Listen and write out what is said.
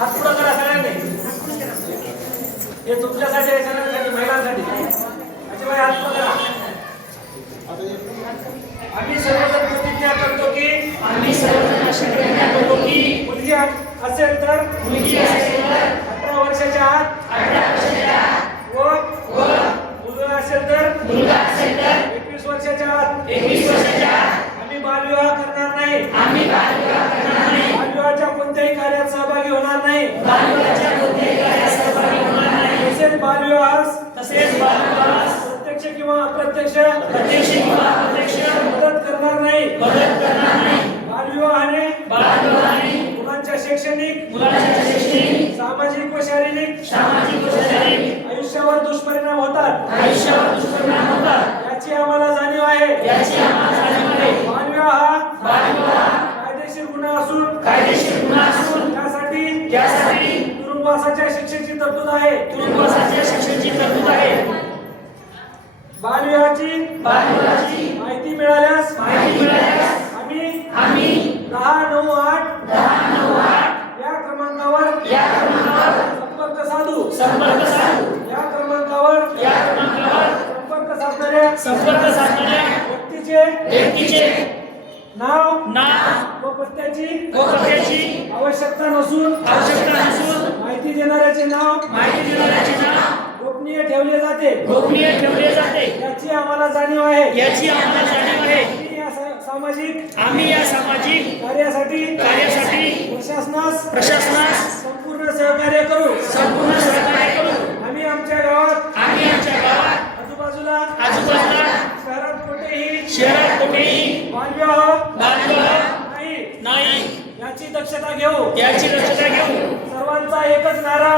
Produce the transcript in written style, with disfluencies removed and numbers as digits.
हात पुढं करा सगळ्यांनी. हे तुमच्यासाठी आहे, सगळ्यांसाठी, महिलांसाठी. अजिबात हात पुढं करा. आम्ही सर्वजण प्रतिज्ञा करतो की मुलगी असेल तर 18 वर्षाच्या आत व मुलगा असेल तर 21 वर्षाच्या आत आम्ही बालविवाह करणार नाही. बालविवाहाच्या कोणत्याही कार्यात सहभागी होणार नाही. तसेच बालविवाहास प्रत्यक्ष किंवा अप्रत्यक्ष मदत करणार नाही. बालविवाहाने मुलांच्या शैक्षणिक, सामाजिक व शारीरिक आयुष्यावर दुष्परिणाम होतात. याची आम्हाला जाणीव आहे. बालविवाह हा कायदेशीर गुन्हा असून त्यासाठी तुरुंगवासाच्या शिक्षेची तरतूद आहे. बालविवाहाची माहिती मिळाल्यास आम्ही 1098 या क्रमांकावर संपर्क या क्रमांकावर संपर्क साधणाऱ्या व्यक्तीचे नाव व पत्त्याची आवश्यकता नसून माहिती देणाऱ्याचे नाव गोपनीय ठेवले जाते. याची आम्हाला जाणीव आहे. आम्ही या सामाजिक कार्यासाठी प्रशासनास संपूर्ण सहकार्य करू. आम्ही आमच्या गावात आजूबाजूला शहरात कुठेही बालविवाह नाही याची दक्षता घेऊ. सर्वांचा एकच नारा